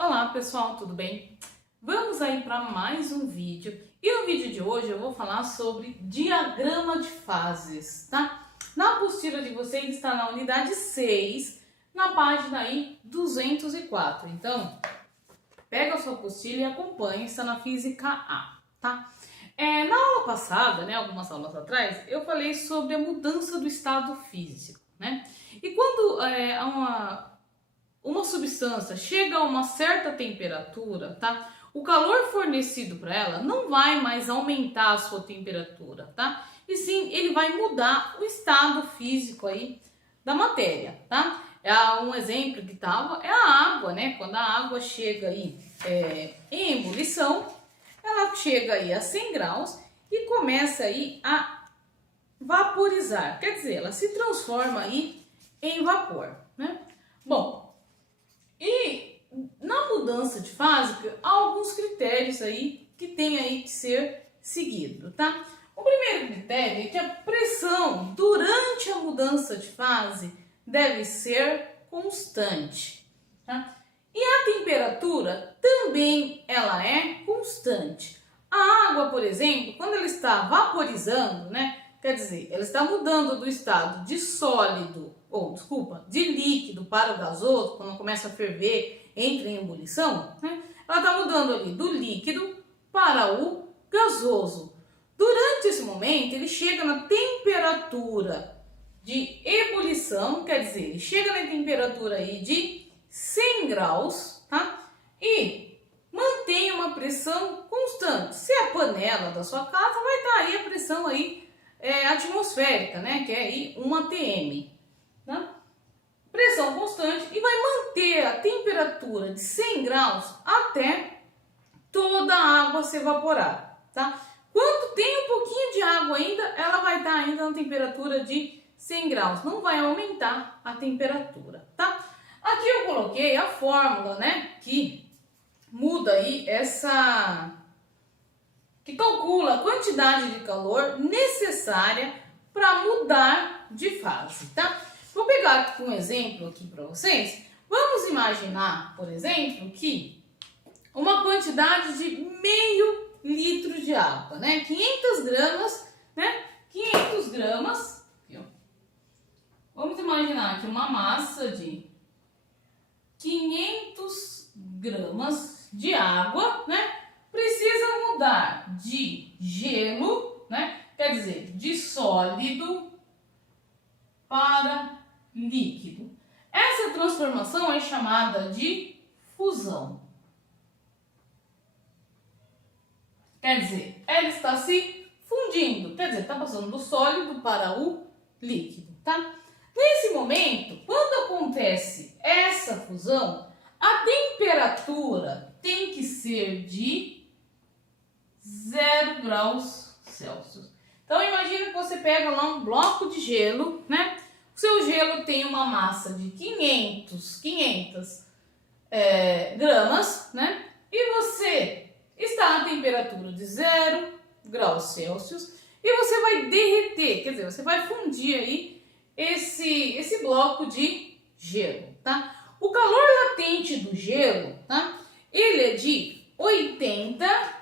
Olá pessoal, tudo bem? Vamos aí para mais um vídeo e no vídeo de hoje eu vou falar sobre diagrama de fases, tá? Na apostila de vocês está na unidade 6, na página aí 204. Então, pega a sua apostila e acompanha, está na física A, tá? Na aula passada, né, algumas aulas atrás, eu falei sobre a mudança do estado físico, né? E quando uma substância chega a uma certa temperatura, tá? O calor fornecido para ela não vai mais aumentar a sua temperatura, tá? E sim, ele vai mudar o estado físico aí da matéria, tá? Um exemplo que tava é a água, né? Quando a água chega aí em ebulição, ela chega aí a 100 graus e começa aí a vaporizar, quer dizer, ela se transforma aí em vapor, né? Bom, e na mudança de fase, há alguns critérios aí que tem aí que ser seguido, tá? O primeiro critério é que a pressão durante a mudança de fase deve ser constante, tá? E a temperatura também ela é constante. A água, por exemplo, quando ela está vaporizando, né? Quer dizer, ela está mudando do estado de sólido, de líquido para o gasoso, quando começa a ferver, entra em ebulição, né? Ela está mudando ali do líquido para o gasoso. Durante esse momento, ele chega na temperatura de ebulição, quer dizer, ele chega na temperatura aí de 100 graus, tá? E mantém uma pressão constante. Se é a panela da sua casa, vai estar aí a pressão aí atmosférica, né? Que é aí 1 atm, tá? Pressão constante e vai manter a temperatura de 100 graus até toda a água se evaporar, tá? Quando tem um pouquinho de água ainda, ela vai estar ainda na temperatura de 100 graus, não vai aumentar a temperatura, tá? Aqui eu coloquei a fórmula, né, que muda aí que calcula a quantidade de calor necessária para mudar de fase, tá? Vou pegar aqui um exemplo aqui para vocês. Vamos imaginar, por exemplo, que uma quantidade de meio litro de água, né? 500 gramas, né? 500 gramas. Aqui, ó. Vamos imaginar que uma massa de 500 gramas de água, né? Precisa mudar de gelo, né? Quer dizer, de sólido para líquido. Essa transformação é chamada de fusão. Quer dizer, ela está se fundindo, quer dizer, está passando do sólido para o líquido, tá? Nesse momento, quando acontece essa fusão, a temperatura tem que ser de 0 graus Celsius. Então, imagina que você pega lá um bloco de gelo, né? O seu gelo tem uma massa de 500 gramas, né? E você está na temperatura de 0 graus Celsius e você vai derreter, quer dizer, você vai fundir aí esse bloco de gelo, tá? O calor latente do gelo, tá? Ele é de 80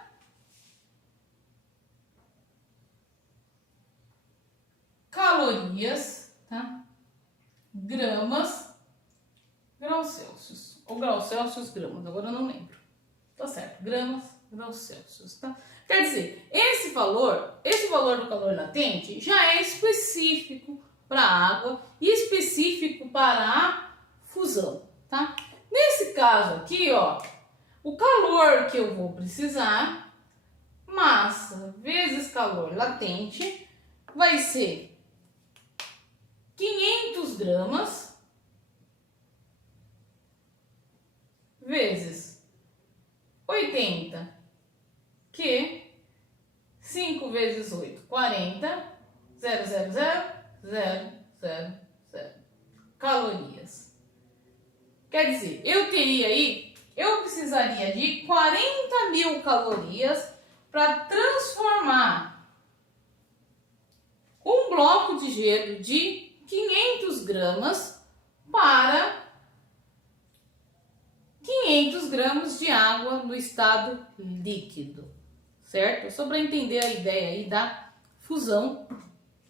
calorias, tá? Graus Celsius. Ou graus Celsius, gramas, agora eu não lembro. Tá certo, graus Celsius, tá? Quer dizer, esse valor do calor latente já é específico para a água e específico para a fusão, tá? Nesse caso aqui, ó, o calor que eu vou precisar, massa vezes calor latente, vai ser 500 gramas vezes 80, que 5 vezes 8, 40, 0,00000 calorias. Quer dizer, eu precisaria de 40.000 calorias para transformar um bloco de gelo de 500 gramas para 500 gramas de água no estado líquido, certo? Só para entender a ideia aí da fusão,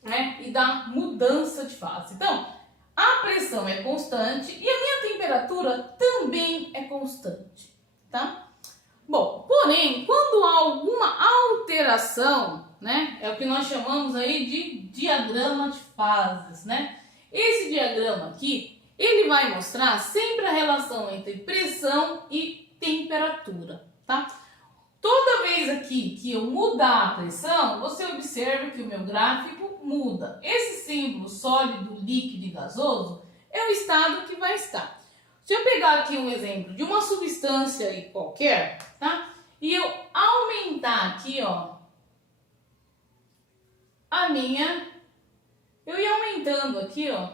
né, e da mudança de fase. Então, a pressão é constante e a minha temperatura também é constante, tá? Bom, porém, quando há alguma alteração, né, é o que nós chamamos aí de diagrama de fases, né? Esse diagrama aqui, ele vai mostrar sempre a relação entre pressão e temperatura, tá? Toda vez aqui que eu mudar a pressão, você observa que o meu gráfico muda. Esse símbolo sólido, líquido e gasoso é o estado que vai estar. Se eu pegar aqui um exemplo de uma substância aí qualquer, tá? E eu aumentar aqui, ó, eu ia aumentando aqui, ó,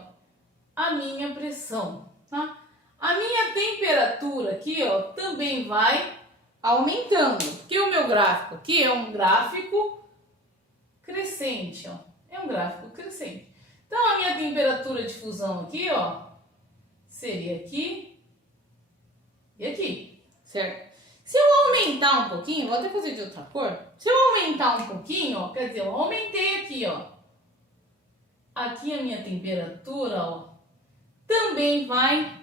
a minha pressão, tá? A minha temperatura aqui, ó, também vai aumentando, porque o meu gráfico aqui é um gráfico crescente, ó, é um gráfico crescente. Então, a minha temperatura de fusão aqui, ó, seria aqui e aqui, certo? Se eu aumentar um pouquinho, vou até fazer de outra cor. Se eu aumentar um pouquinho, ó, quer dizer, eu aumentei aqui, ó. Aqui a minha temperatura, ó, também vai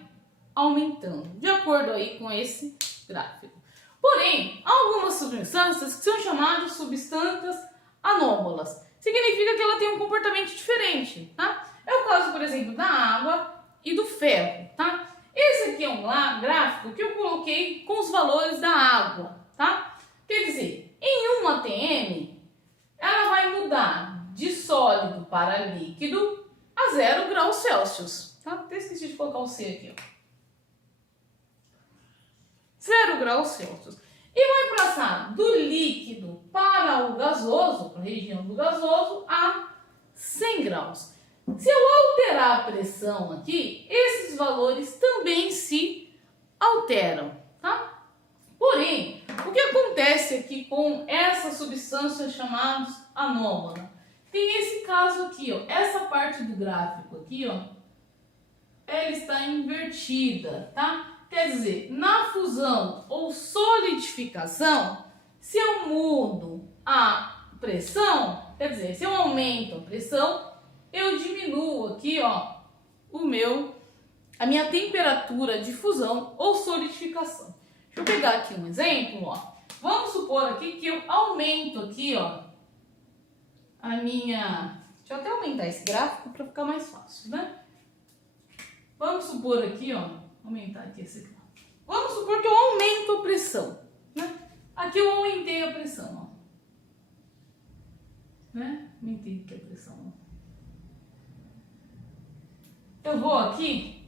aumentando, de acordo aí com esse gráfico. Porém, há algumas substâncias que são chamadas substâncias anômalas. Significa que ela tem um comportamento diferente, tá? É o caso, por exemplo, da água e do ferro, tá? Esse aqui é um gráfico que eu coloquei com os valores da água, tá? Quer dizer, em 1 atm, ela vai mudar de sólido para líquido a 0 graus Celsius, tá? Até esqueci de colocar o C aqui, ó. 0 graus Celsius. E vai passar do líquido para o gasoso, para a região do gasoso, a 100 graus. Se eu alterar a pressão aqui, esses valores também se alteram, tá? Porém, o que acontece aqui com essa substância chamada anômala? Tem esse caso aqui, ó, essa parte do gráfico aqui, ó, ela está invertida, tá? Quer dizer, na fusão ou solidificação, se eu mudo a pressão, quer dizer, se eu aumento a pressão, eu diminuo aqui, ó, a minha temperatura de fusão ou solidificação. Deixa eu pegar aqui um exemplo, ó. Vamos supor aqui que eu aumento aqui, ó, deixa eu até aumentar esse gráfico para ficar mais fácil, né? Vamos supor aqui, ó, aumentar aqui esse gráfico. Vamos supor que eu aumento a pressão, né? Aqui eu aumentei a pressão, ó. Né? Aumentei aqui a pressão, ó. Eu vou aqui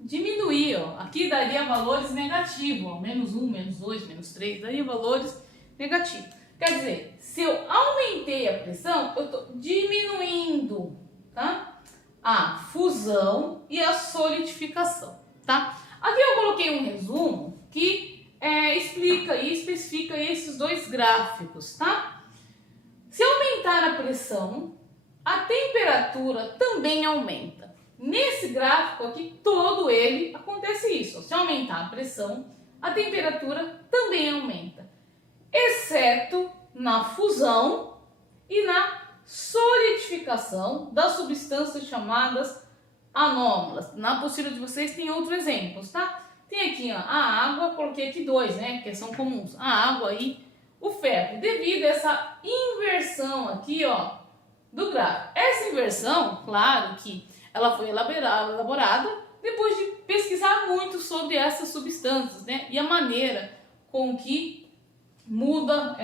diminuir, ó. Aqui daria valores negativos, ó. -1, -2, -3, daria valores negativos. Quer dizer, se eu aumentei a pressão, eu estou diminuindo, tá? A fusão e a solidificação, tá? Aqui eu coloquei um resumo que explica e especifica esses dois gráficos, tá? Se aumentar a pressão, a temperatura também aumenta. Nesse gráfico aqui, todo ele acontece isso. Se aumentar a pressão, a temperatura também aumenta, exceto na fusão e na solidificação das substâncias chamadas anômalas. Na apostila de vocês tem outros exemplos, tá? Tem aqui, ó, a água, coloquei aqui 2, né, que são comuns, a água e o ferro, devido a essa inversão aqui, ó, do gráfico. Essa inversão, claro que ela foi elaborada depois de pesquisar muito sobre essas substâncias, né, e a maneira com que muda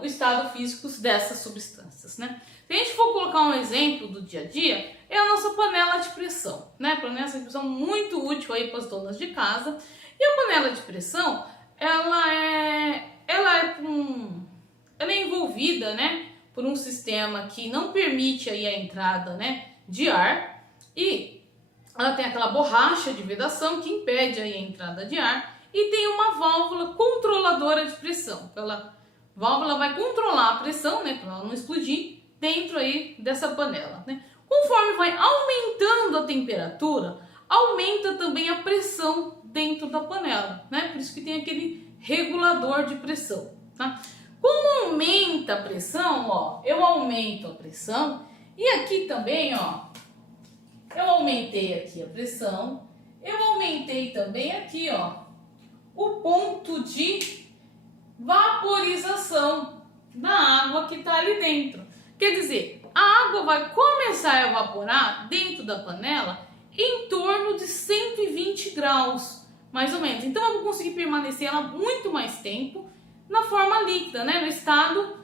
o estado físico dessas substâncias, né? Se a gente for colocar um exemplo do dia a dia, é a nossa panela de pressão, né? Panela de pressão muito útil aí para as donas de casa. E a panela de pressão, ela é envolvida, né, por um sistema que não permite aí a entrada, né, de ar, e ela tem aquela borracha de vedação que impede aí a entrada de ar, e tem uma válvula controladora de pressão. Aquela válvula vai controlar a pressão, né, para ela não explodir dentro aí dessa panela, né? Conforme vai aumentando a temperatura, aumenta também a pressão dentro da panela, né? Por isso que tem aquele regulador de pressão, tá? Como aumenta a pressão, ó, eu aumento a pressão e aqui também, ó, eu aumentei aqui a pressão, eu aumentei também aqui, ó, o ponto de vaporização da água que tá ali dentro. Quer dizer, a água vai começar a evaporar dentro da panela em torno de 120 graus, mais ou menos. Então eu vou conseguir permanecer ela muito mais tempo na forma líquida, né? No estado,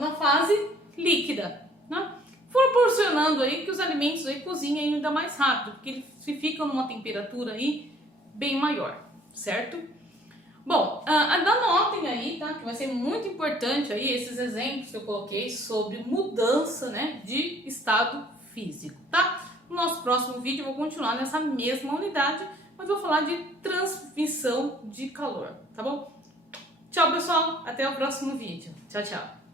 na fase líquida, né? Proporcionando aí que os alimentos aí cozinhem ainda mais rápido, porque eles ficam numa temperatura aí bem maior, certo? Bom, anotem aí, tá? Que vai ser muito importante aí esses exemplos que eu coloquei sobre mudança, né, de estado físico, tá? No nosso próximo vídeo eu vou continuar nessa mesma unidade, mas vou falar de transmissão de calor, tá bom? Tchau, pessoal. Até o próximo vídeo. Tchau, tchau.